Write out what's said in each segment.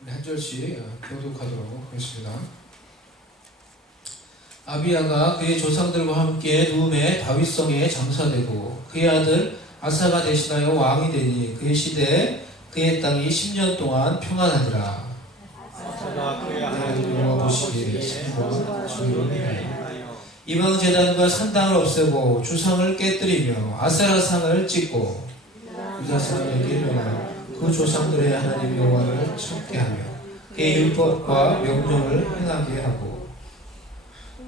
우리 한 절씩 교독하도록 하겠습니다. 아비야가 그의 조상들과 함께 누움의 다윗성에 장사되고 그의 아들 아사가 대신하여 왕이 되니 그의 시대에 그의 땅이 10년 동안 평안하니라. 아사가 그의 하나님을 보시기에 신과 주의를 위하여 이방 제단과 산당을 없애고 주상을 깨뜨리며 아세라상을 찍고 유다 사람에게 명하여 그 조상들의 하나님 여호와를 찾게 하며 그의 율법과 명령을 행하게 하고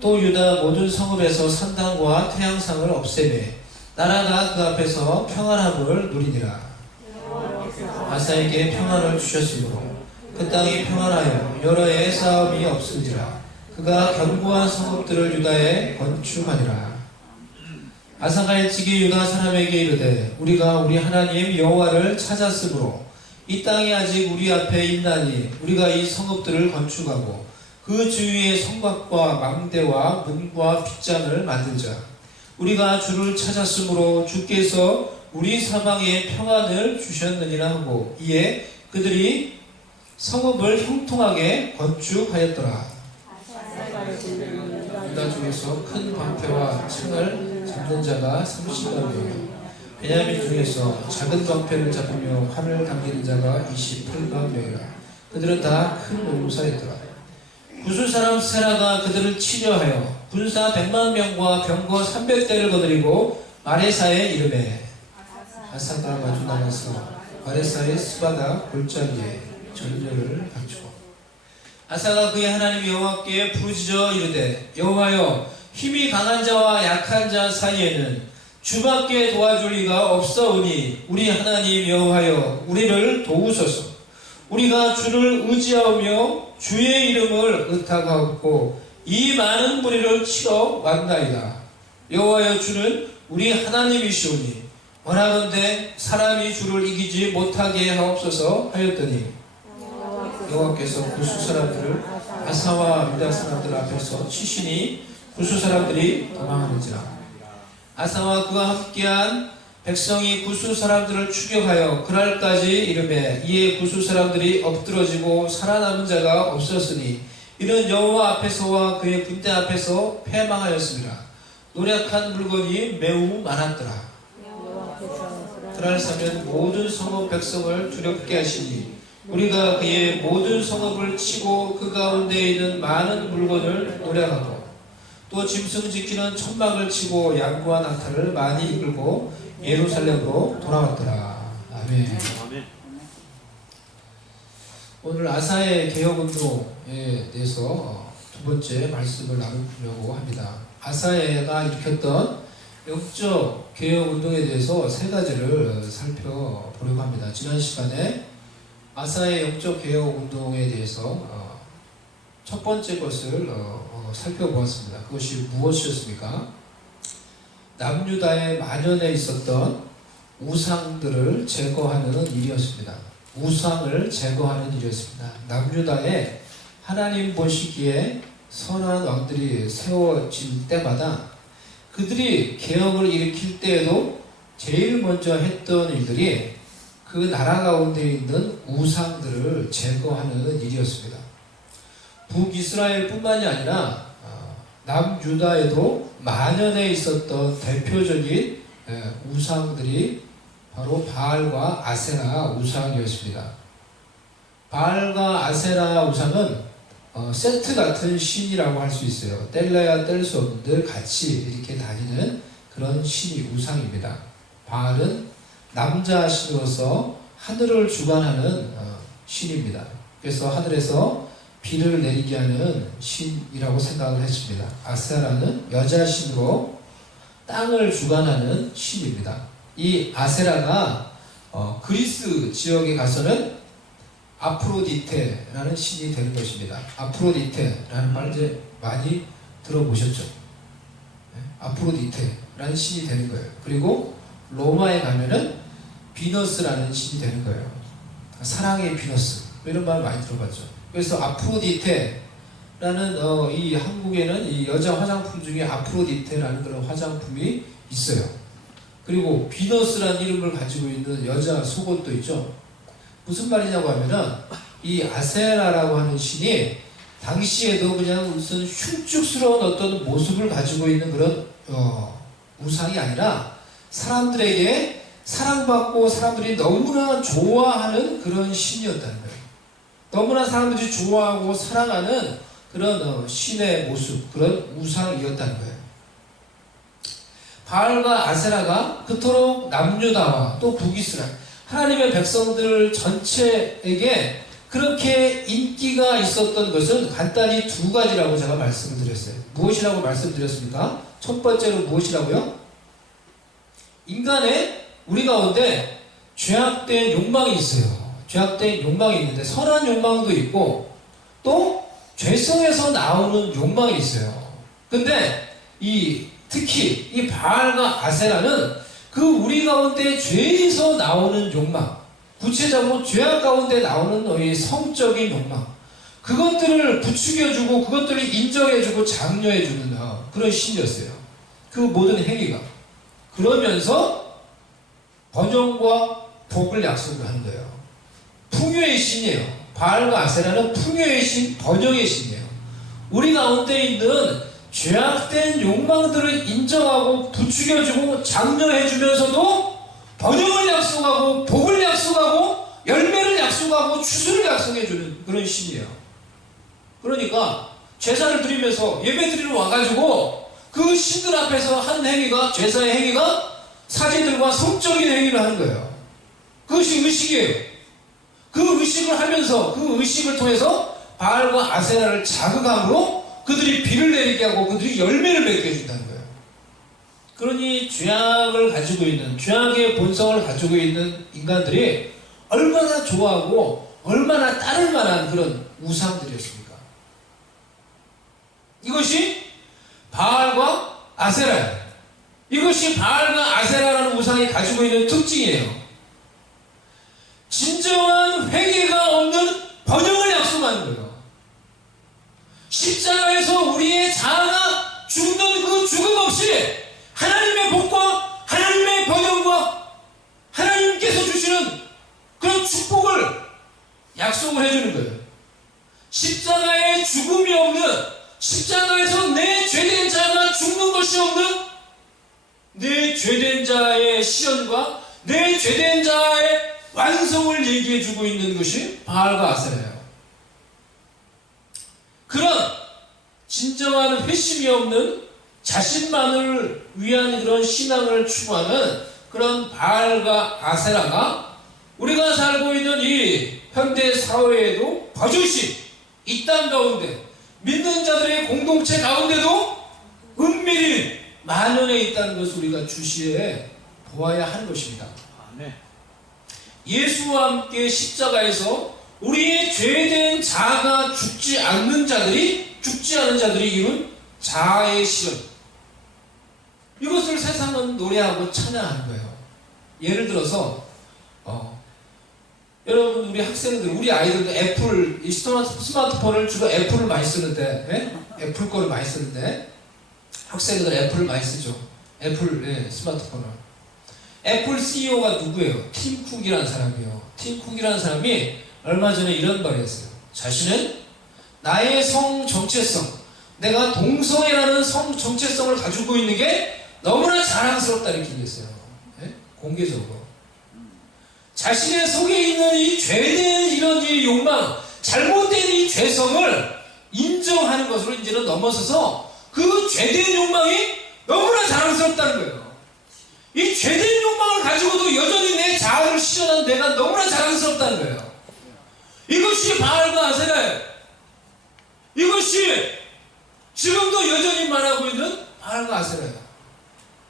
또 유다 모든 성읍에서 산당과 태양상을 없애매 나라가 그 앞에서 평안함을 누리니라. 아사에게 평안을 주셨으므로 그 땅이 평안하여 여러 해의 싸움이 없은지라. 그가 견고한 성읍들을 유다에 건축하니라. 아사가 일찍이 유다 사람에게 이르되 우리가 우리 하나님 여호와를 찾았으므로 이 땅이 아직 우리 앞에 있나니 우리가 이 성읍들을 건축하고 그 주위에 성곽과 망대와 문과 빗장을 만들자. 우리가 주를 찾았으므로 주께서 우리 사방에 평안을 주셨느니라 하고 이에 그들이 성읍을 형통하게 건축하였더라. 유다 중에서 큰 방패와 창을 잡는 자가 30만 명이요 베냐민 중에서 작은 방패를 잡으며 활을 당기는 자가 28만 명이라. 그들은 다 큰 용사였더라. 구스 사람 세라가 그들을 치려하여 군사 100만 명과 병거 300대를 거느리고 마레사에 이르매 아사가 마주 나가서 마레사의 스바다 골짜기에 전열을 갖추고 아사가 그의 하나님 여호와께 부르짖어 이르되 여호와여 힘이 강한 자와 약한 자 사이에는 주밖에 도와줄 리가 없사오니 우리 하나님 여호와여 우리를 도우소서. 우리가 주를 의지하며 주의 이름을 의탁하고 이 많은 무리를 치러 왔나이다. 여호와여 주는 우리 하나님이시오니 원하건대 사람이 주를 이기지 못하게 하옵소서 하였더니 여호와께서 구스 사람들을 아사와 유다 사람들 앞에서 치시니 구스 사람들이 도망하는지라. 아사와 그와 함께한 백성이 구스 사람들을 추격하여 그날까지 이르매 이에 구스 사람들이 엎드러지고 살아남은 자가 없었으니 이는 여호와 앞에서와 그의 군대 앞에서 패망하였습니다. 노력한 물건이 매우 많았더라. 그날 사면 모든 성읍 백성을 두렵게 하시니 우리가 그의 모든 성읍을 치고 그 가운데 있는 많은 물건을 노략하고 또 짐승 지키는 천막을 치고 양과 낙타를 많이 이끌고 예루살렘으로 돌아왔더라. 아멘. 오늘 아사의 개혁운동에 대해서 두 번째 말씀을 나누려고 합니다. 아사가 일으켰던 영적 개혁운동에 대해서 세 가지를 살펴보려고 합니다. 지난 시간에 아사의 영적 개혁운동에 대해서 첫 번째 것을 살펴보았습니다. 그것이 무엇이었습니까? 남유다의 만연에 있었던 우상들을 제거하는 일이었습니다. 우상을 제거하는 일이었습니다. 남유다에 하나님 보시기에 선한 왕들이 세워질 때마다 그들이 개혁을 일으킬 때에도 제일 먼저 했던 일들이 그 나라 가운데 있는 우상들을 제거하는 일이었습니다. 북이스라엘 뿐만이 아니라 남유다에도 만연해 있었던 대표적인 우상들이 바로 바알과 아세라 우상이었습니다. 바알과 아세라 우상은 세트 같은 신이라고 할 수 있어요. 뗄래야 뗄 수 없는 늘 같이 이렇게 다니는 그런 신이 우상입니다. 바알은 남자 신으로서 하늘을 주관하는 신입니다. 그래서 하늘에서 비를 내리게 하는 신이라고 생각을 했습니다. 아세라는 여자 신으로 땅을 주관하는 신입니다. 이 아세라가 그리스 지역에 가서는 아프로디테라는 신이 되는 것입니다. 아프로디테라는 말 이제 많이 들어보셨죠? 아프로디테라는 신이 되는 거예요. 그리고 로마에 가면은 비너스라는 신이 되는 거예요. 사랑의 비너스 이런 말 많이 들어봤죠. 그래서 아프로디테라는 이 한국에는 이 여자 화장품 중에 아프로디테라는 그런 화장품이 있어요. 그리고 비너스라는 이름을 가지고 있는 여자 속옷도 있죠. 무슨 말이냐고 하면은 이 아세라라고 하는 신이 당시에도 그냥 무슨 흉측스러운 어떤 모습을 가지고 있는 그런 우상이 아니라 사람들에게 사랑받고 사람들이 너무나 좋아하는 그런 신이었다는 거예요. 너무나 사람들이 좋아하고 사랑하는 그런 신의 모습, 그런 우상이었다는 거예요. 바알과 아세라가 그토록 남유다와 또 북이스라엘 하나님의 백성들 전체에게 그렇게 인기가 있었던 것은 간단히 두 가지라고 제가 말씀을 드렸어요. 무엇이라고 말씀드렸습니까? 첫 번째로 무엇이라고요? 인간의 우리 가운데 죄악된 욕망이 있어요. 죄악된 욕망이 있는데 선한 욕망도 있고 또 죄성에서 나오는 욕망이 있어요. 근데 특히 이 바알과 아세라는 그 우리 가운데 죄에서 나오는 욕망, 구체적으로 죄악 가운데 나오는 이 성적인 욕망, 그것들을 부추겨주고 그것들을 인정해주고 장려해주는 그런 신이었어요. 그 모든 행위가. 그러면서 번영과 복을 약속을 하는 거예요. 풍요의 신이에요. 바알과 아세라는 풍요의 신, 번영의 신이에요. 우리 가운데 있는 죄악된 욕망들을 인정하고 부추겨주고 장려해주면서도 번영을 약속하고 복을 약속하고 열매를 약속하고 추수를 약속해주는 그런 신이에요. 그러니까 제사를 드리면서 예배 드리러 와가지고 그 신들 앞에서 한 행위가, 제사의 행위가 사제들과 성적인 행위를 하는 거예요. 그것이 의식이에요. 그 의식을 하면서 그 의식을 통해서 바알과 아세라를 자극함으로 그들이 비를 내리게 하고 그들이 열매를 맺게 해준다는 거예요. 그러니 죄악을 가지고 있는, 죄악의 본성을 가지고 있는 인간들이 얼마나 좋아하고 얼마나 따를 만한 그런 우상들이었습니까? 이것이 바알과 아세라예요. 이것이 바알과 아세라라는 우상이 가지고 있는 특징이에요. 진정한 회개가 없는 번영을 약속하는 거예요. 십자가에서 우리의 자아가 죽는 그 죽음 없이 하나님의 복과 하나님의 번영과 하나님께서 주시는 그런 축복을 약속을 해주는 거예요. 십자가에 죽음이 없는, 십자가에서 내 죄된 자가 죽는 것이 없는, 내 죄된 자의 시련과 내 죄된 자의 완성을 얘기해주고 있는 것이 바알과 아세라예요. 그런 진정한 회심이 없는 자신만을 위한 그런 신앙을 추구하는 그런 바알과 아세라가 우리가 살고 있는 이 현대 사회에도 버젓이 이 땅 가운데 믿는 자들의 공동체 가운데도 은밀히 만연해 있다는 것을 우리가 주시해 보아야 하는 것입니다. 예수와 함께 십자가에서 우리의 죄된 자아가 죽지 않는 자들이 이룬 자아의 실현, 이것을 세상은 노래하고 찬양하는 거예요. 예를 들어서 여러분, 우리 학생들, 우리 아이들도 애플, 이 스마트폰을 주로 애플을 많이 쓰는데, 애플 거를 많이 쓰는데 학생들 애플을 많이 쓰죠. 애플 스마트폰을. 애플 CEO가 누구예요? 팀 쿡이라는 사람이에요. 팀 쿡이라는 사람이 얼마 전에 이런 말을 했어요. 자신은 나의 성 정체성, 내가 동성애라는 성 정체성을 가지고 있는 게 너무나 자랑스럽다 이렇게 얘기했어요. 공개적으로. 자신의 속에 있는 이 죄된 이런 이 욕망, 잘못된 이 죄성을 인정하는 것으로 이제는 넘어서서 그 죄된 욕망이 너무나 자랑스럽다는 거예요. 이 죄된 욕망을 가지고도 여전히 내 자아를 실현한 내가 너무나 자랑스럽다는 거예요. 이것이 바알과 아세라예요. 이것이 지금도 여전히 말하고 있는 바알과 아세라예요.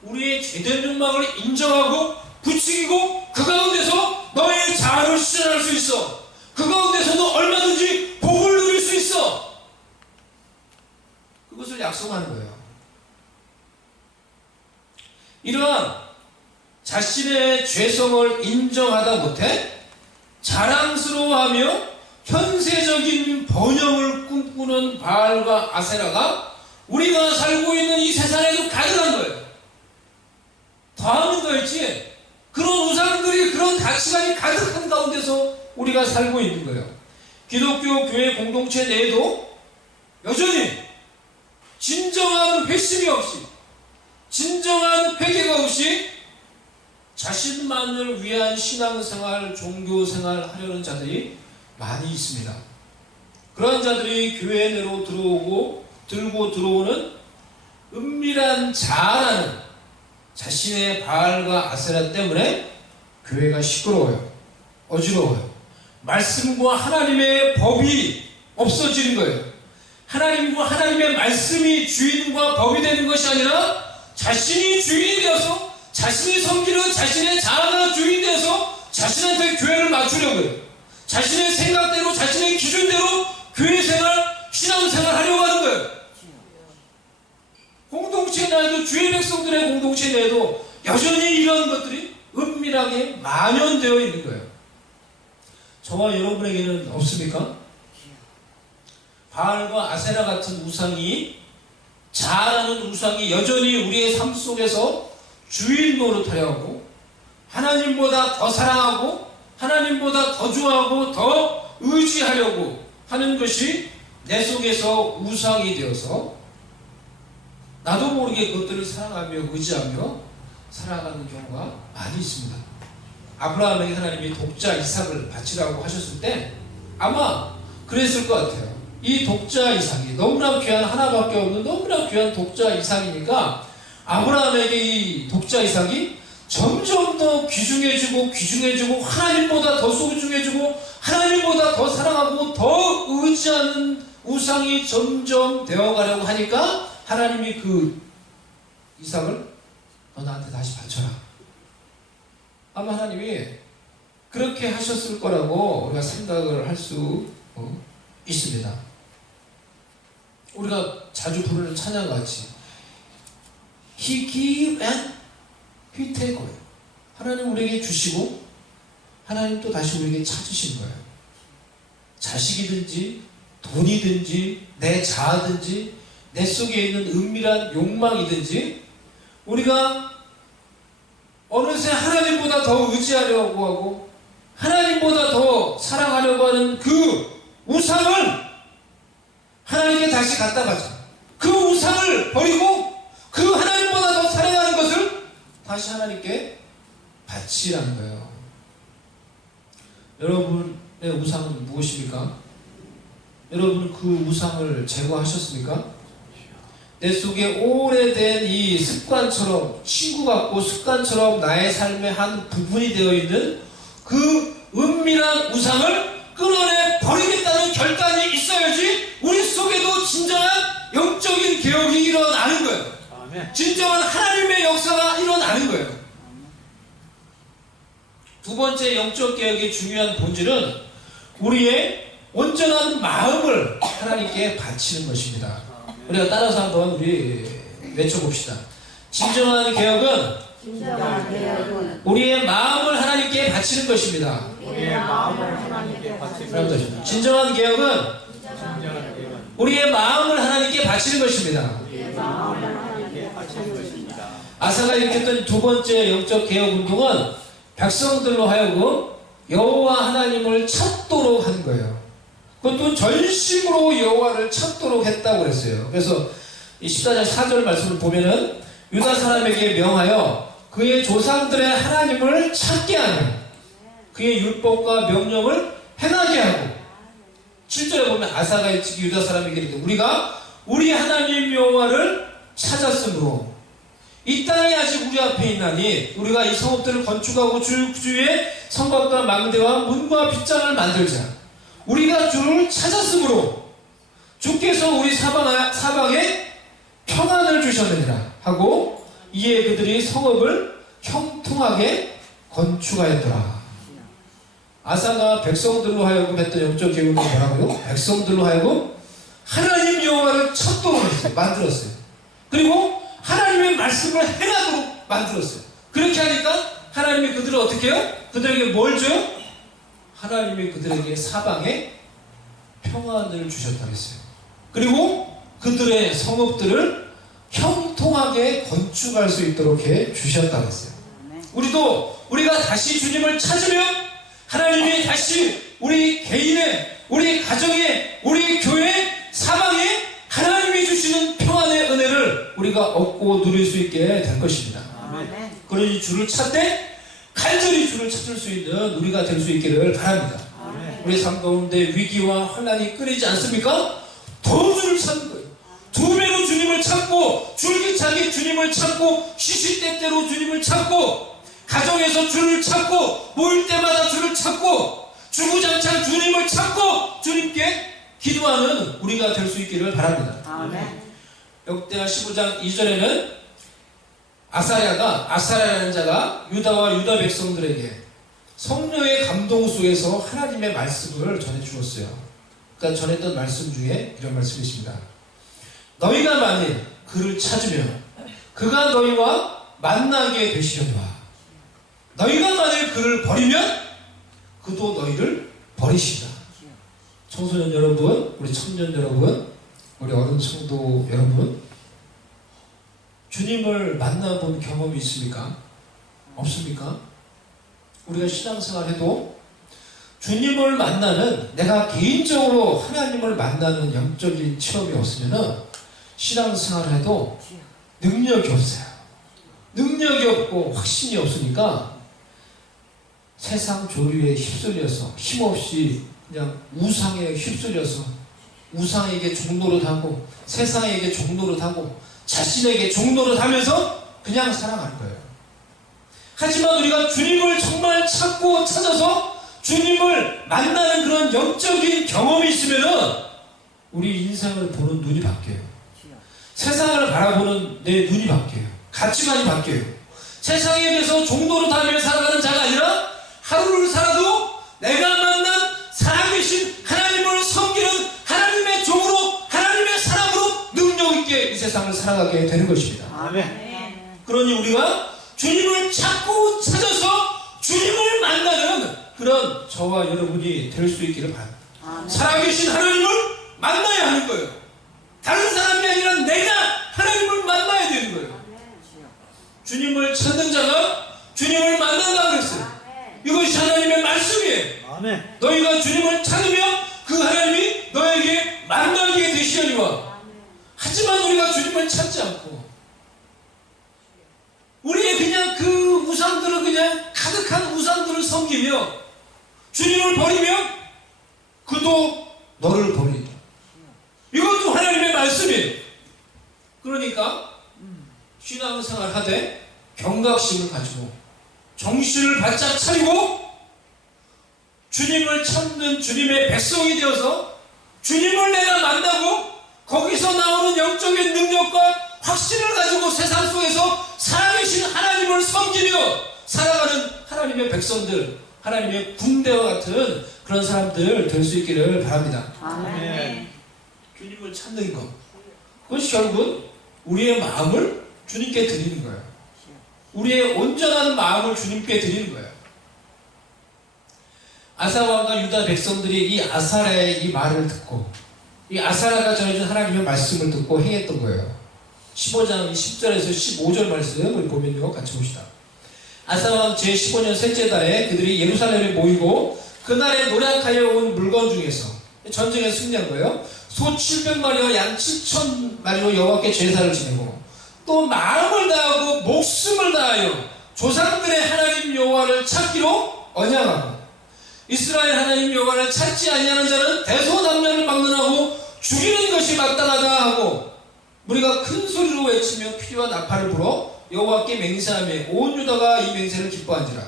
우리의 죄된 욕망을 인정하고 부추기고 그 가운데서 너의 자아를 실현할 수 있어. 그 가운데서도 얼마든지 복을 누릴 수 있어. 그것을 약속하는 거예요. 이러한 자신의 죄성을 인정하다 못해 자랑스러워하며 현세적인 번영을 꿈꾸는 바알과 아세라가 우리가 살고 있는 이 세상에도 가득한 거예요. 더하는 거였지, 그런 우상들이, 그런 가치관이 가득한 가운데서 우리가 살고 있는 거예요. 기독교 교회 공동체 내에도 여전히 진정한 회심이 없이, 진정한 회개가 없이 자신만을 위한 신앙생활, 종교생활 하려는 자들이 많이 있습니다. 그러한 자들이 교회 내로 들고 들어오는 은밀한 자아라는 자신의 바알과 아세라 때문에 교회가 시끄러워요. 어지러워요. 말씀과 하나님의 법이 없어지는 거예요. 하나님과 하나님의 말씀이 주인과 법이 되는 것이 아니라 자신이 주인이 되어서, 자신이 섬기는 자신의 자아가 주인이 되어서 자신한테 교회를 맞추려고요. 자신의 생각대로, 자신의 기준대로 교회 생활, 신앙생활 하려고 하는 거예요. 공동체 내에도, 주의 백성들의 공동체 내에도 여전히 이런 것들이 은밀하게 만연되어 있는 거예요. 저와 여러분에게는 없습니까? 바알과 아세라 같은 우상이, 자아라는 우상이 여전히 우리의 삶 속에서 주인 노릇하려 하고, 하나님보다 더 사랑하고, 하나님보다 더 좋아하고, 더 의지하려고 하는 것이 내 속에서 우상이 되어서 나도 모르게 그것들을 사랑하며 의지하며 살아가는 경우가 많이 있습니다. 아브라함에게 하나님이 독자 이삭을 바치라고 하셨을 때 아마 그랬을 것 같아요. 이 독자 이삭이 너무나 귀한, 하나밖에 없는 너무나 귀한 독자 이삭이니까 아브라함에게 이 독자 이삭이 점점 더 귀중해지고 하나님보다 더 소중해지고 하나님보다 더 사랑하고 더 의지하는 우상이 점점 되어가려고 하니까 하나님이 그 이삭을 너 나한테 다시 바쳐라. 아마 하나님이 그렇게 하셨을 거라고 우리가 생각을 할 수 있습니다. 우리가 자주 부르는 찬양같이 He give and He take away. 하나님 우리에게 주시고 하나님 또 다시 우리에게 찾으신 거예요. 자식이든지 돈이든지 내 자아든지 내 속에 있는 은밀한 욕망이든지 우리가 어느새 하나님보다 더 의지하려고 하고 하나님보다 더 사랑하려고 하는 그 우상을 하나님께 다시 갖다 바쳐. 그 우상을 버리고 그 하나님보다 더 사랑하는 것을 다시 하나님께 바치라는 거예요. 여러분의 우상은 무엇입니까? 여러분은 그 우상을 제거하셨습니까? 내 속에 오래된 이 습관처럼, 친구 같고 습관처럼 나의 삶의 한 부분이 되어 있는 그 은밀한 우상을 끊어내 버리겠다는 결단이 있어야지 우리 속에도 진정한 영적인 개혁이 일어나는 거예요. 아멘. 진정한 하나님의 역사가 일어나는 거예요. 두 번째 영적 개혁의 중요한 본질은 우리의 온전한 마음을 하나님께 바치는 것입니다. 우리가 따라서 한번 우리 외쳐봅시다. 진정한 개혁은 우리의 마음을 하나님께 바치는 것입니다. 우리의 마음을 하나님께 바치는 것입니다. 진정한 개혁은 우리의 마음을 하나님께 바치는 것입니다. 아사가 일으켰던 두 번째 영적 개혁 운동은 백성들로 하여금 여호와 하나님을 찾도록 한 거예요. 그것도 전심으로 여호와를 찾도록 했다고 그랬어요. 그래서 이 14장 4절 말씀을 보면은 유다 사람에게 명하여 그의 조상들의 하나님을 찾게 하며 그의 율법과 명령을 행하게 하고 7절에 보면 아사가 유다 사람에게 이르되 우리가 우리 하나님 여호와를 찾았으므로 이 땅이 아직 우리 앞에 있나니 우리가 이 성읍들을 건축하고 주위에 성곽과 망대와 문과 빗장을 만들자. 우리가 주를 찾았으므로 주께서 우리 사방에 평안을 주셨느니라 하고 이에 그들이 성읍을 형통하게 건축하였더라. 아사가 백성들로 하여금 했던 영적 개혁은 뭐라고요? 백성들로 하여금 하나님 여호와를 찾도록 했어요. 만들었어요. 그리고 하나님의 말씀을 행하도록 만들었어요. 그렇게 하니까 하나님이 그들을 어떻게 해요? 그들에게 뭘 줘요? 하나님이 그들에게 사방에 평안을 주셨다고 했어요. 그리고 그들의 성읍들을 형통하게 건축할 수 있도록 해 주셨다고 했어요. 우리가 다시 주님을 찾으면 하나님이 다시 우리 개인의 우리 가정에, 우리 교회, 사방에 하나님이 주시는 평안의 은혜를 우리가 얻고 누릴 수 있게 될 것입니다. 아멘. 그러니 주를 찾되 간절히 주를 찾을 수 있는 우리가 될 수 있기를 바랍니다. 아멘. 우리 삶 가운데 위기와 환난이 끊이지 않습니까? 더 주를 찾는 거예요. 두 배로 주님을 찾고, 줄기차게 주님을 찾고, 시시때때로 주님을 찾고, 가정에서 주를 찾고, 모일 때마다 주를 찾고, 주구장창 주님을 찾고 주님께 기도하는 우리가 될 수 있기를 바랍니다. 아멘. 역대하 15장 2절에는 아사랴라는 자가 유다와 유다 백성들에게 성령의 감동 속에서 하나님의 말씀을 전해 주었어요. 그러니까 전했던 말씀 중에 이런 말씀이 있습니다. 너희가 만일 그를 찾으면 그가 너희와 만나게 되시려니와 너희가 만일 그를 버리면 그도 너희를 버리시다. 청소년 여러분, 우리 청년 여러분, 우리 어른 성도 여러분, 주님을 만나본 경험이 있습니까? 없습니까? 우리가 신앙생활해도 주님을 만나는, 내가 개인적으로 하나님을 만나는 영적인 체험이 없으면 신앙생활해도 능력이 없어요. 능력이 없고 확신이 없으니까 세상 조류에 휩쓸려서 힘없이 그냥 우상에 휩쓸려서 우상에게 종노릇하고 세상에게 종노릇하고 자신에게 종노릇하면서 그냥 살아갈 거예요. 하지만 우리가 주님을 정말 찾고 찾아서 주님을 만나는 그런 영적인 경험이 있으면 우리 인생을 보는 눈이 바뀌어요. 세상을 바라보는 내 눈이 바뀌어요. 가치관이 바뀌어요. 세상에 대해서 종노릇하며 살아가는 자가 아니라 하루를 살아도 내가 만난 살아계신 하나님을 섬기는 하나님의 종으로, 하나님의 사람으로 능력 있게 이 세상을 살아가게 되는 것입니다. 아멘. 그러니 우리가 주님을 찾고 찾아서 주님을 만나는 그런 저와 여러분이 될 수 있기를 바랍니다. 살아계신 하나님을 만나야 하는 거예요. 다른 사람이 아니라 내가 하나님을 만나야 되는 거예요. 주님을 찾는 자가 주님을 만난다 그랬어요. 이것이 하나님의 말씀이에요. 아멘. 너희가 주님을 찾으면 그 하나님이 너에게 만나게 되시려니와. 하지만 우리가 주님을 찾지 않고 우리의 그냥 그 우상들을, 그냥 가득한 우상들을 섬기며 주님을 버리면 그도 너를 버린다. 이것도 하나님의 말씀이에요. 그러니까 신앙생활 하되 경각심을 가지고 정신을 바짝 차리고 주님을 찾는 주님의 백성이 되어서 주님을 내가 만나고 거기서 나오는 영적인 능력과 확신을 가지고 세상 속에서 살아계신 하나님을 섬기며 살아가는 하나님의 백성들, 하나님의 군대와 같은 그런 사람들 될 수 있기를 바랍니다. 아멘. 주님을 찾는 것, 그것이 결국은 우리의 마음을 주님께 드리는 거예요. 우리의 온전한 마음을 주님께 드리는 거예요. 아사왕과 유다 백성들이 이 아사랴의 이 말을 듣고, 이 아사랴가 전해준 하나님의 말씀을 듣고 행했던 거예요. 15장 10절에서 15절 말씀을 보면요, 같이 봅시다. 아사왕 제15년 셋째 달에 그들이 예루살렘에 모이고 그날에 노력하여 온 물건 중에서 전쟁에 승리한 거예요. 소 700마리와 양 7,000마리로 여호와께 제사를 지내고 또 마음을 다하고 목숨을 다하여 조상들의 하나님 여호와를 찾기로 언약하고 이스라엘 하나님 여호와를 찾지 아니하는 자는 대소담면을 막론하고 죽이는 것이 마땅하다 하고 우리가 큰 소리로 외치며 피리와 나팔을 불어 여호와께 맹세하며 온 유다가 이 맹세를 기뻐한지라.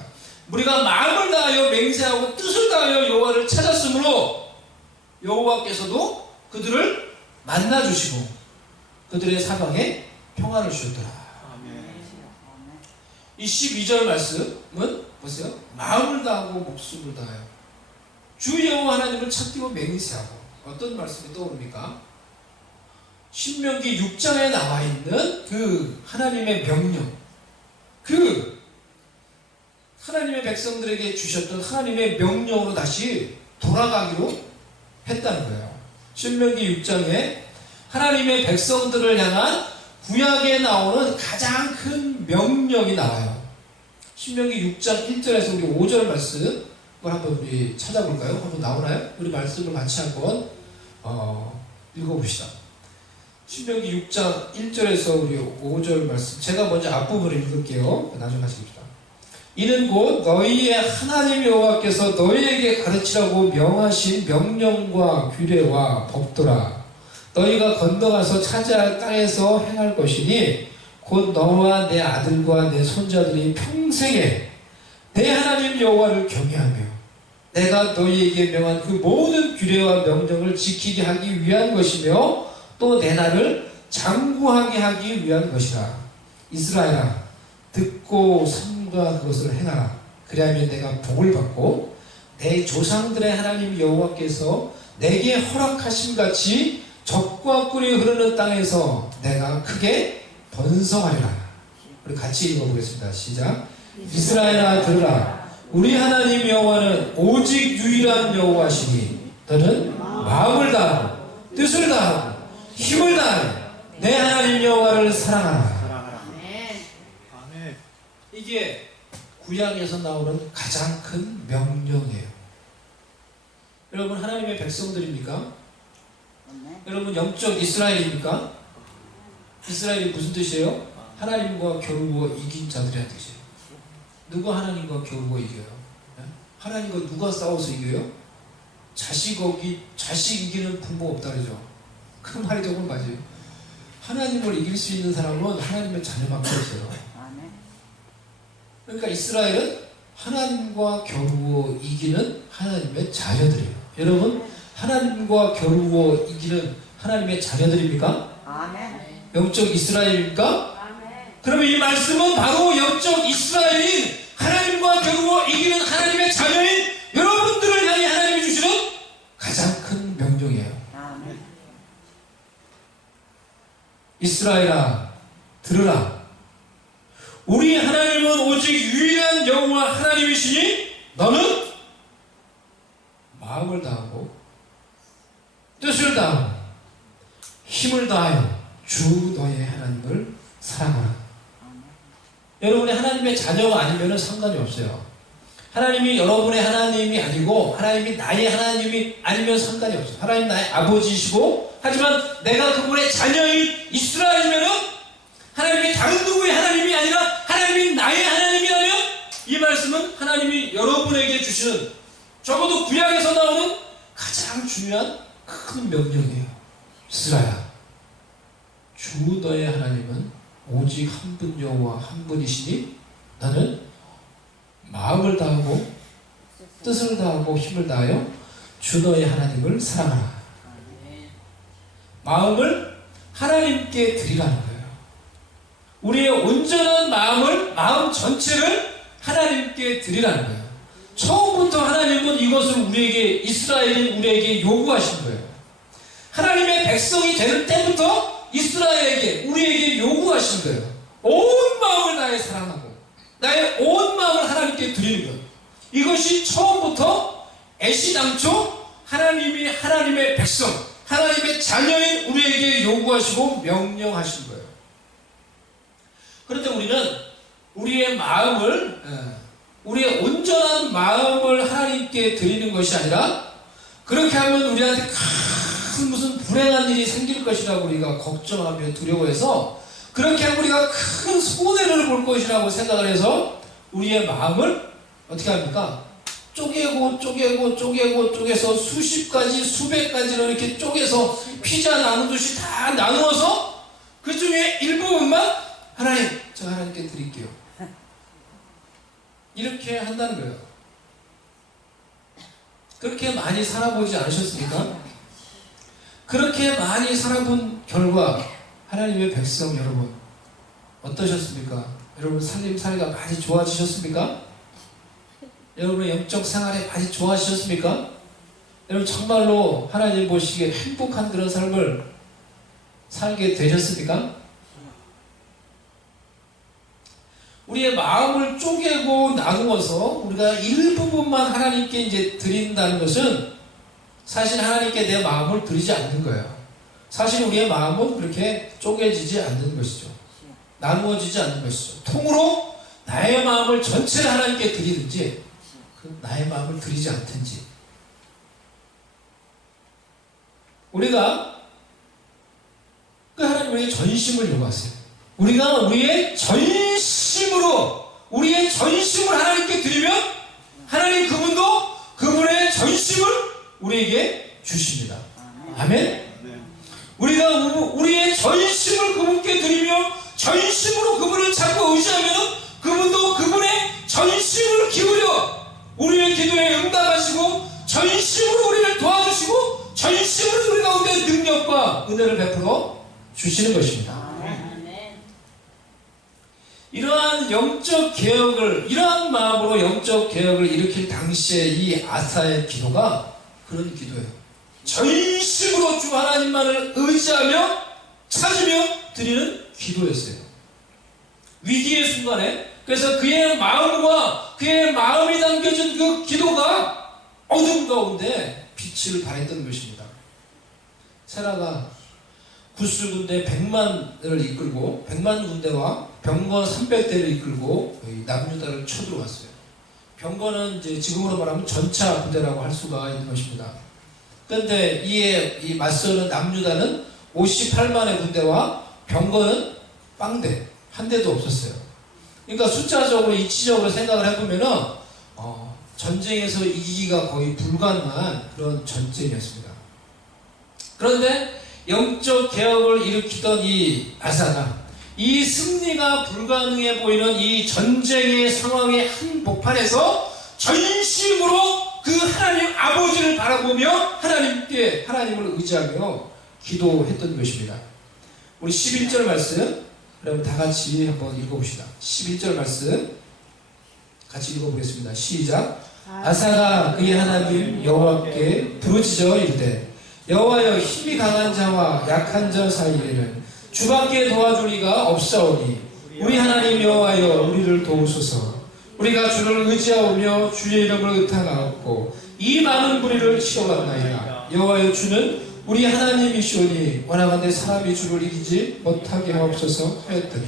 우리가 마음을 다하여 맹세하고 뜻을 다하여 여호와를 찾았으므로 여호와께서도 그들을 만나주시고 그들의 사방에 평안을 주셨더라. 이 12절 말씀은 보세요. 마음을 다하고 목숨을 다하여 주 여호와 하나님을 찾기로 맹세하고. 어떤 말씀이 떠오릅니까? 신명기 6장에 나와 있는 그 하나님의 명령, 그 하나님의 백성들에게 주셨던 하나님의 명령으로 다시 돌아가기로 했다는 거예요. 신명기 6장에 하나님의 백성들을 향한 구약에 나오는 가장 큰 명령이 나와요. 신명기 6장 1절에서 우리 5절 말씀 그걸 한번 우리 찾아볼까요? 한번 나오나요? 우리 말씀을 같이 한번 읽어봅시다. 신명기 6장 1절에서 우리 5절 말씀, 제가 먼저 앞부분을 읽을게요. 나중에 하십시다. 이는 곧 너희의 하나님 여호와께서 너희에게 가르치라고 명하신 명령과 규례와 법도라. 너희가 건너가서 차지할 땅에서 행할 것이니 곧 너와 내 아들과 내 손자들이 평생에 내 하나님 여호와를 경외하며 내가 너희에게 명한 그 모든 규례와 명령을 지키게 하기 위한 것이며 또 내 날을 장구하게 하기 위한 것이라. 이스라엘아, 듣고 삼가 그것을 행하라. 그리하면 내가 복을 받고 내 조상들의 하나님 여호와께서 내게 허락하신 같이 적과 꿀이 흐르는 땅에서 내가 크게 번성하리라. 우리 같이 읽어보겠습니다. 시작. 이스라엘아, 들으라. 우리 하나님 여호와는 오직 유일한 여호와시니 너는 마음을 다하고 뜻을 다하고 힘을 다하여 내 하나님 여호와를 사랑하라. 아멘. 이게 구약에서 나오는 가장 큰 명령이에요. 여러분, 하나님의 백성들입니까? 여러분, 영적 이스라엘입니까? 이스라엘이 무슨 뜻이에요? 하나님과 겨루어 이긴 자들이라는 뜻이에요. 누가 하나님과 겨루어 이겨요? 하나님과 누가 싸워서 이겨요? 자식 이기는 부모 없다 그러죠. 그 말이 정말 맞아요. 하나님을 이길 수 있는 사람은 하나님의 자녀밖에 없어요. 그러니까 이스라엘은 하나님과 겨루어 이기는 하나님의 자녀들이에요. 여러분, 하나님과 겨루어 이기는 하나님의 자녀들입니까? 영적 이스라엘입니까? 그러면 이 말씀은 바로 영적 이스라엘인 하나님과 겨루어 이기는 하나님의 자녀인 여러분들을 향해 하나님이 주시는 가장 큰 명령이에요. 이스라엘아, 들으라. 우리 하나님은 오직 유일한 여호와 하나님이시니 너는 마음을 다하고 뜻을 다하고 힘을 다하여 주 너의 하나님을 사랑하라. 여러분이 하나님의 자녀가 아니면 상관이 없어요. 하나님이 여러분의 하나님이 아니고 하나님이 나의 하나님이 아니면 상관이 없어요. 하나님 나의 아버지이시고, 하지만 내가 그분의 자녀인 이스라엘이면 하나님이 다른 누구의 하나님이 아니라 하나님이 나의 하나님이라면 이 말씀은 하나님이 여러분에게 주시는, 적어도 구약에서 나오는 가장 중요한 큰 명령이에요. 이스라엘아, 주 너의 하나님은 오직 한 분 여호와 한 분이시니 나는 마음을 다하고 뜻을 다하고 힘을 다하여 주 너의 하나님을 사랑하라. 마음을 하나님께 드리라는 거예요. 우리의 온전한 마음 전체를 하나님께 드리라는 거예요. 처음부터 하나님은 이것을 우리에게, 이스라엘인 우리에게 요구하신 거예요. 하나님의 백성이 되는 때부터 이스라엘에게, 우리에게 요구하신 거예요. 온 마음을 나의 사랑하고 나의 온 마음을 하나님께 드리는 것. 이것이 처음부터 애시당초 하나님이 하나님의 백성, 하나님의 자녀인 우리에게 요구하시고 명령하신 거예요. 그런데 우리는 우리의 마음을, 우리의 온전한 마음을 하나님께 드리는 것이 아니라, 그렇게 하면 우리한테 큰 무슨 불행한 일이 생길 것이라고 우리가 걱정하며 두려워해서, 그렇게 하면 우리가 큰 손해를 볼 것이라고 생각을 해서 우리의 마음을 어떻게 합니까? 쪼개서 수십 가지, 수백 가지로 이렇게 쪼개서 피자 나누듯이 다 나누어서 그 중에 일부분만 하나님, 저 하나님께 드릴게요. 이렇게 한다는 거예요. 그렇게 많이 살아보지 않으셨습니까? 그렇게 많이 살아본 결과 하나님의 백성 여러분 어떠셨습니까? 여러분 살림살이가 많이 좋아지셨습니까? 여러분의 영적 생활에 많이 좋아지셨습니까? 여러분 정말로 하나님 보시기에 행복한 그런 삶을 살게 되셨습니까? 우리의 마음을 쪼개고 나누어서 우리가 일부분만 하나님께 이제 드린다는 것은 사실 하나님께 내 마음을 드리지 않는 거예요. 사실 우리의 마음은 그렇게 쪼개지지 않는 것이죠. 나누어지지 않는 것이죠. 통으로 나의 마음을 전체를 하나님께 드리든지, 나의 마음을 드리지 않든지. 우리가 그 하나님 우리의 전심을 요구하세요. 우리가 우리의 전심을 하나님께 드리면 하나님 그분도 그분의 전심을 우리에게 주십니다. 아멘. 우리가 우리의 전심을 그분께 드리며 전심으로 그분을 찾고 의지하면 그분도 그분의 전심을 기울여 우리의 기도에 응답하시고 전심으로 우리를 도와주시고 전심으로 우리 가운데 능력과 은혜를 베풀어 주시는 것입니다. 이러한 영적 개혁을, 이러한 마음으로 영적 개혁을 일으킬 당시에 이 아사의 기도가 그런 기도예요. 전심으로 주 하나님만을 의지하며 찾으며 드리는 기도였어요. 위기의 순간에, 그래서 그의 마음과 그의 마음이 담겨진 그 기도가 어둠 가운데 빛을 발했던 것입니다. 세라가 구스 군대 100만을 이끌고 100만 군대와 병거 300대를 이끌고 남유다를 쳐들어왔어요. 병거는 이제 지금으로 말하면 전차 부대라고 할 수가 있는 것입니다. 그런데 이에 맞서는 남유다는 58만의 군대와 병거는 빵대 한 대도 없었어요. 그러니까 숫자적으로 이치적으로 생각을 해보면은 전쟁에서 이기기가 거의 불가능한 그런 전쟁이었습니다. 그런데 영적 개혁을 일으키던 이 아사가 이 승리가 불가능해 보이는 이 전쟁의 상황의 한복판에서 전심으로 그 하나님 아버지를 바라보며 하나님을 의지하며 기도했던 것입니다. 우리 11절 말씀 그럼 다 같이 한번 읽어봅시다. 11절 말씀 같이 읽어보겠습니다. 시작. 아사가 그의 하나님 여호와께 부르짖어 이르되 여호와여 힘이 강한 자와 약한 자 사이에는 주밖에 도와줄 이가 없사오니 우리 하나님 여호와여 우리를 도우소서. 우리가 주를 의지하오며 주의 이름을 의탁하옵고 이 많은 무리를 치러갔나이다. 여호와여 주는 우리 하나님이시오니 원하건대 사람이 주를 이기지 못하게 하옵소서 하였더니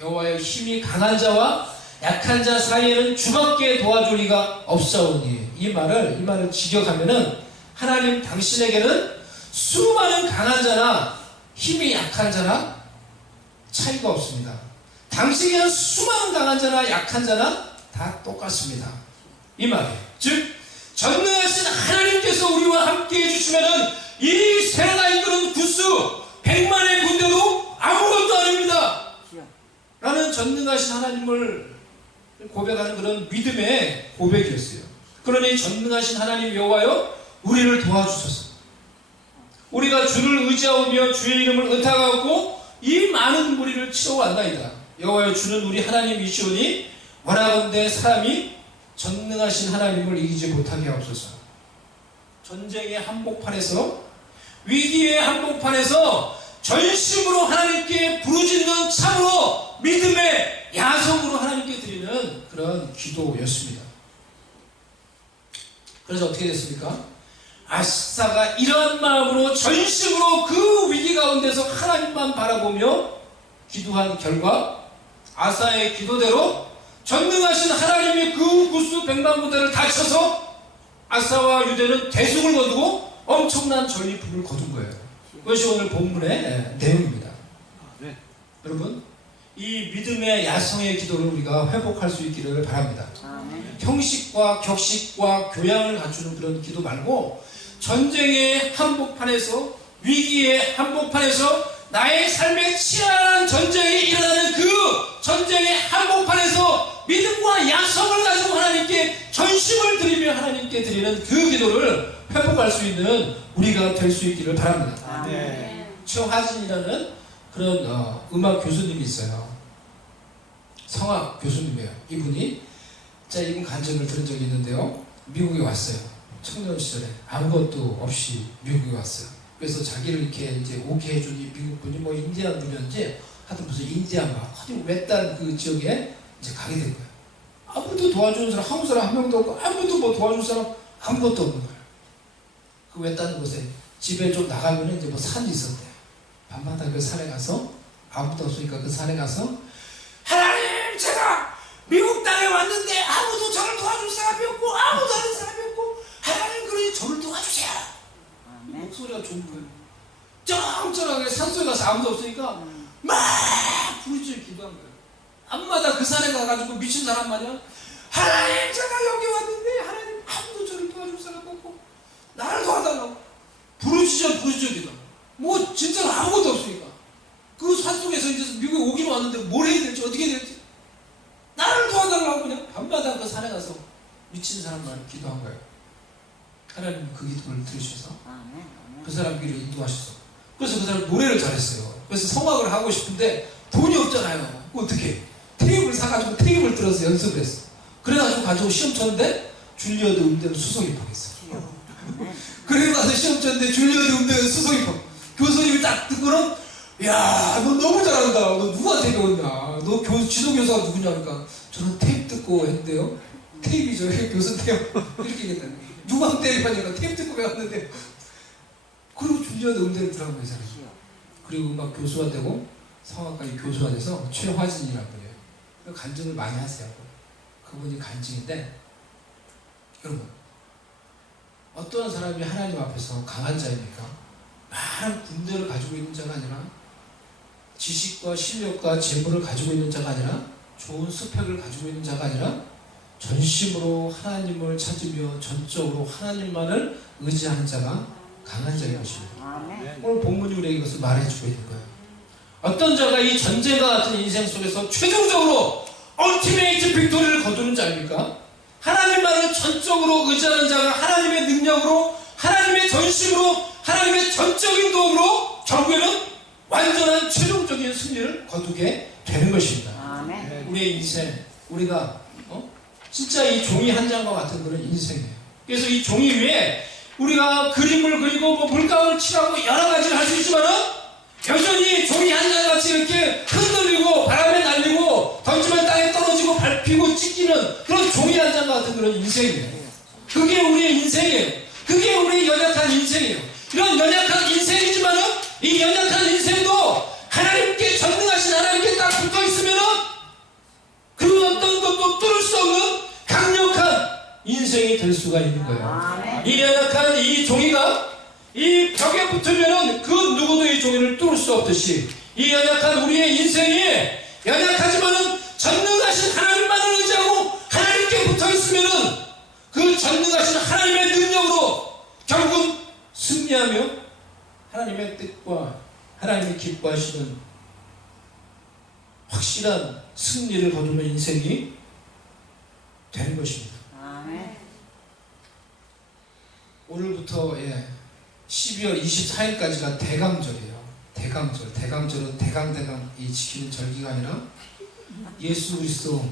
여호와여 힘이 강한 자와 약한 자 사이에는 주밖에 도와줄 이가 없사오니 이 말을 직역하면은 하나님 당신에게는 수많은 강한 자나 힘이 약한 자나 차이가 없습니다. 당신에게는 수많은 강한 자나 약한 자나 다 똑같습니다. 이 말이에요. 즉 전능하신 하나님께서 우리와 함께 해주시면은 이 세라가 이끄는 구스 100만의 군대도 아무것도 아닙니다. 라는 전능하신 하나님을 고백하는 그런 믿음의 고백이었어요. 그러니 전능하신 하나님 여호와여 우리를 도와주소서. 우리가 주를 의지하오며 주의 이름을 의탁하고 이 많은 무리를 치러왔나이다. 여호와여 주는 우리 하나님이시오니 원하건대 사람이 전능하신 하나님을 이기지 못하게 하옵소서. 전쟁의 한복판에서 위기의 한복판에서 전심으로 하나님께 부르짖는 참으로 믿음의 야성으로 하나님께 드리는 그런 기도였습니다. 그래서 어떻게 됐습니까? 아사가 이러한 마음으로 전심으로 그 위기 가운데서 하나님만 바라보며 기도한 결과 아사의 기도대로 전능하신 하나님이 그 구스 100만 부대를 다쳐서 아사와 유대는 대속을 거두고 엄청난 전리품을 거둔 거예요. 그것이 오늘 본문의 내용입니다. 네. 여러분 이 믿음의 야성의 기도를 우리가 회복할 수 있기를 바랍니다. 형식과 격식과 교양을 갖추는 그런 기도 말고 전쟁의 한복판에서 위기의 한복판에서 나의 삶의 치열한 전쟁이 일어나는 그 전쟁의 한복판에서 믿음과 야성을 가지고 하나님께 전심을 드리며 하나님께 드리는 그 기도를 회복할 수 있는 우리가 될 수 있기를 바랍니다. 최하진이라는 그런 음악 교수님이 있어요. 성악 교수님이에요. 이분이 이분 간증을 들은 적이 있는데요. 미국에 왔어요. 청년 시절에 아무것도 없이 미국에 왔어요. 그래서 자기를 이렇게 이제 오게 해준 이 미국 분이 뭐 인디안 분이었는지 하여튼 무슨 인디안 막 아주 외딴 그 지역에 이제 가게 된 거예요. 아무도 도와주는 사람, 한국 사람 한 명도 없고 아무도 뭐 도와줄 사람 아무것도 없는 거예요. 그 외딴 곳에 집에 좀 나가면 이제 뭐 산이 있었대요. 밤마다 그 산에 가서 아무도 없으니까 그 산에 가서 하나님 제가 미국 땅에 왔는데 아무도 저를 도와줄 목소리가 좋은 거예요. 쩌렁쩌렁하게 산속에 가서 아무도 없으니까 막 부르짖어 기도한 거예요. 앞마다 그 산에 가가지고 미친 사람 마냥 하나님 제가 여기 왔는데 하나님 아무도 저를 도와줄 사람 없고 나를 도와달라고 부르짖어 기도. 뭐 진짜로 아무것도 없으니까 그 산속에서 이제 미국에 오기만 왔는데 뭘 해야 될지 어떻게 해야 될지 나를 도와달라고 그냥 밤마다 그 산에 가서 미친 사람만 기도한 거예요. 하나님 그 기도를 들으셔서 그 사람 길을 인도하셨어. 그래서 그 사람 노래를 잘했어요. 그래서 성악을 하고 싶은데 돈이 없잖아요. 어떻게 테이프를 사가지고 테이프를 들어서 연습을 했어. 그래가지고 가지고 시험 쳤는데 줄리어드 음대로 수석 입학했어. 그래서 가서 시험 쳤는데 줄리어드 음대로 수석 입학. 교수님이 딱 듣고는 야, 너 너무 잘한다. 너 누구한테 배웠냐? 너 지도교사가 누구냐? 그러니까 저는 테이프 듣고 했는데요. 테이프죠. 교수인데요. 이렇게 얘기했다는 거예요. 누구한테 배웠냐니까 테이프 듣고 배웠는데. 그리고 줄리어드 음대를 들어간 거예요. 그리고 음악 교수가 되고 성악까지 교수가 돼서 최화진이라는 분이에요. 간증을 많이 하세요. 그분이 간증인데 여러분 어떤 사람이 하나님 앞에서 강한 자입니까? 많은 군대를 가지고 있는 자가 아니라 지식과 실력과 재물을 가지고 있는 자가 아니라 좋은 스펙을 가지고 있는 자가 아니라 전심으로 하나님을 찾으며 전적으로 하나님만을 의지하는 자가 강한 자인 것입니다. 오늘 본문이 우리에게 이것을 말해주고 있는 거예요. 어떤 자가 이 전쟁과 같은 인생 속에서 최종적으로 얼티메이트 빅토리를 거두는 자입니까? 하나님만을 전적으로 의지하는 자가 하나님의 능력으로 하나님의 전심으로 하나님의 전적인 도움으로 결국에는 완전한 최종적인 승리를 거두게 되는 것입니다. 아멘. 우리의 인생, 우리가 진짜 이 종이 한 장과 같은 그런 인생이에요. 그래서 이 종이 위에 우리가 그림을 그리고 뭐 물감을 칠하고 여러 가지를 할 수 있지만은 여전히 종이 한 장같이 이렇게 흔들리고 바람에 날리고 던지면 땅에 떨어지고 밟히고 찢기는 그런 종이 한 장 같은 그런 인생이에요. 그게 우리의 인생이에요. 그게 우리의 연약한 인생이에요. 이런 연약한 인생이지만은 이 연약한 인생도 하나님께 전능하신 하나님께 딱 붙어 있으면은 그 어떤 것도 뚫을 수 없는 강력한 인생이 될 수가 있는 거예요. 이 연약한 이 종이가 이 벽에 붙으면은 그 누구도 이 종이를 뚫을 수 없듯이 이 연약한 우리의 인생이 연약하지만은 전능하신 하나님만을 의지하고 하나님께 붙어 있으면은 그 전능하신 하나님의 능력으로 결국은 승리하며 하나님의 뜻과 하나님이 기뻐하시는 확실한 승리를 거두는 인생이 되는 것입니다. 아멘. 오늘부터 12월 24일까지가 대강절이에요. 대강절은 대강 이 지키는 절기가 아니라 예수 그리스도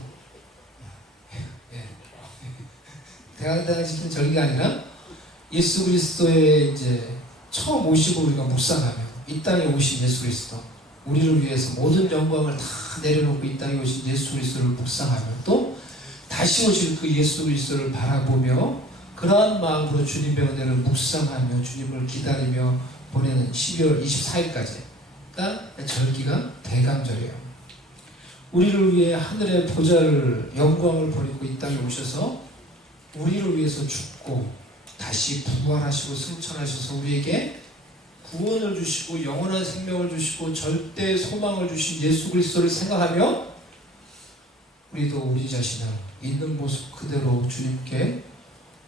대강 지키는 절기가 아니라 예수 그리스도의 이제 처음 오시고 우리가 묵상하며 이 땅에 오신 예수 그리스도 우리를 위해서 모든 영광을 다 내려놓고 이 땅에 오신 예수 그리스도를 묵상하며 또 다시 오실 그 예수 그리스도를 바라보며 그러한 마음으로 주님의 은혜를 묵상하며 주님을 기다리며 보내는 12월 24일까지가 절기가 대강절이에요. 우리를 위해 하늘의 보좌를 영광을 버리고 이 땅에 오셔서 우리를 위해서 죽고 다시 부활하시고 승천하셔서 우리에게 구원을 주시고 영원한 생명을 주시고 절대 소망을 주신 예수 그리스도를 생각하며 우리도 우리 자신을 있는 모습 그대로 주님께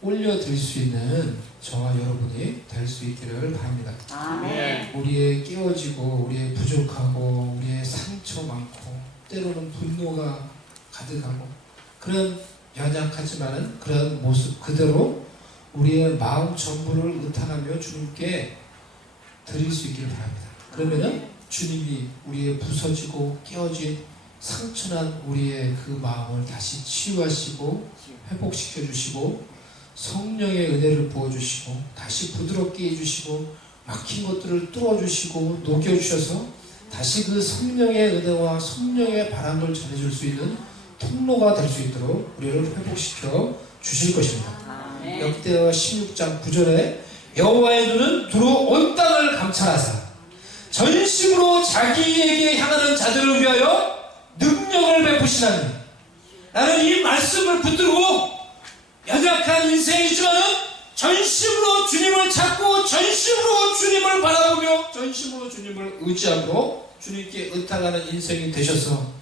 올려드릴 수 있는 저와 여러분이 될 수 있기를 바랍니다. 아멘. 우리의 깨어지고 우리의 부족하고 우리의 상처 많고 때로는 분노가 가득하고 그런 연약하지만은 그런 모습 그대로 우리의 마음 전부를 의탁하며 주님께 드릴 수 있기를 바랍니다. 그러면은 주님이 우리의 부서지고 깨어진 상처난 우리의 그 마음을 다시 치유하시고 회복시켜 주시고 성령의 은혜를 부어주시고 다시 부드럽게 해주시고 막힌 것들을 뚫어주시고 녹여주셔서 다시 그 성령의 은혜와 성령의 바람을 전해줄 수 있는 통로가 될 수 있도록 우리를 회복시켜 주실 것입니다. 아멘. 역대하 16장 9절에 여호와의 눈은 두루 온 땅을 감찰하사 전심으로 자기에게 향하는 자들을 위하여 능력을 베푸시나니 나는 이 말씀을 붙들고 연약한 인생이지만은 전심으로 주님을 찾고 전심으로 주님을 바라보며 전심으로 주님을 의지하고 주님께 의탁하는 인생이 되셔서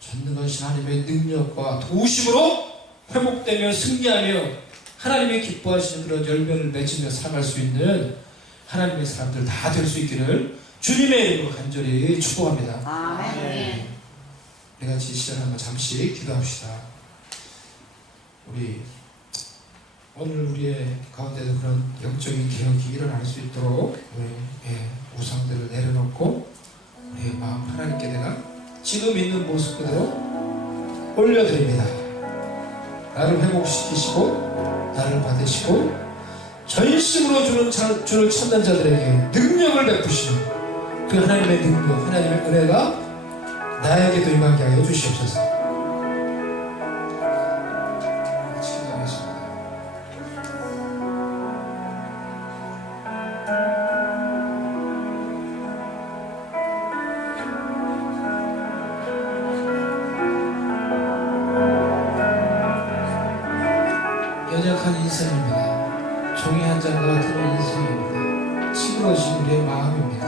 전능하신 하나님의 능력과 도우심으로 회복되며 승리하며 하나님의 기뻐하시는 그런 열매를 맺으며 살아갈 수 있는 하나님의 사람들 다 될 수 있기를 주님의 이름으로 간절히 축복합니다. 아멘. 우리 같이 시작 한번 잠시 기도합시다. 우리 오늘 우리의 가운데도 그런 영적인 개혁이 일어날 수 있도록 우리 우상들을 내려놓고 우리의 마음 하나님께 내가 지금 있는 모습 그대로 올려드립니다. 나를 회복시키시고 나를 받으시고 전심으로 주를 찾는 자들에게 능력을 베푸시는 그 하나님의 능력, 하나님의 은혜가 나에게도 임하게 하여 주시옵소서. 기도하겠습니다. 연약한 인생입니다. 종이 한 장과 같은 인생입니다. 찌그러진 우리의 마음입니다.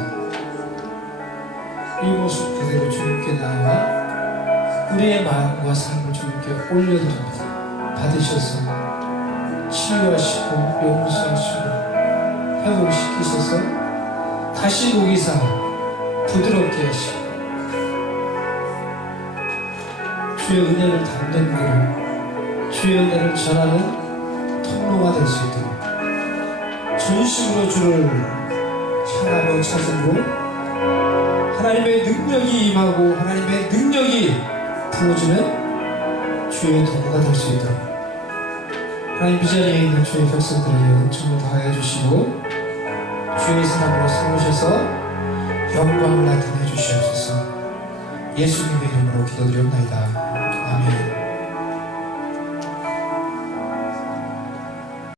이 모습 그대로 주님께 나와 우리의 마음과 삶을 주님께 올려드립니다. 받으셔서 치유하시고 용서하시고 회복시키셔서 다시 녹이사 부드럽게 하시고 주의 은혜를 담는 길을 주의 은혜를 전하는 통로가 될 수 있도록 전심으로 주를 향하며 찾으고 하나님의 능력이 임하고 하나님의 능력이 부어지는 주의 도구가 될 수 있도록 하나님 이 자리에 있는 주의 백성들에게 은총을 다하여 주시고 주의 사람으로 삼으셔서 영광을 나타내 주시옵소서. 예수님의 이름으로 기도드렸나이다. 아멘.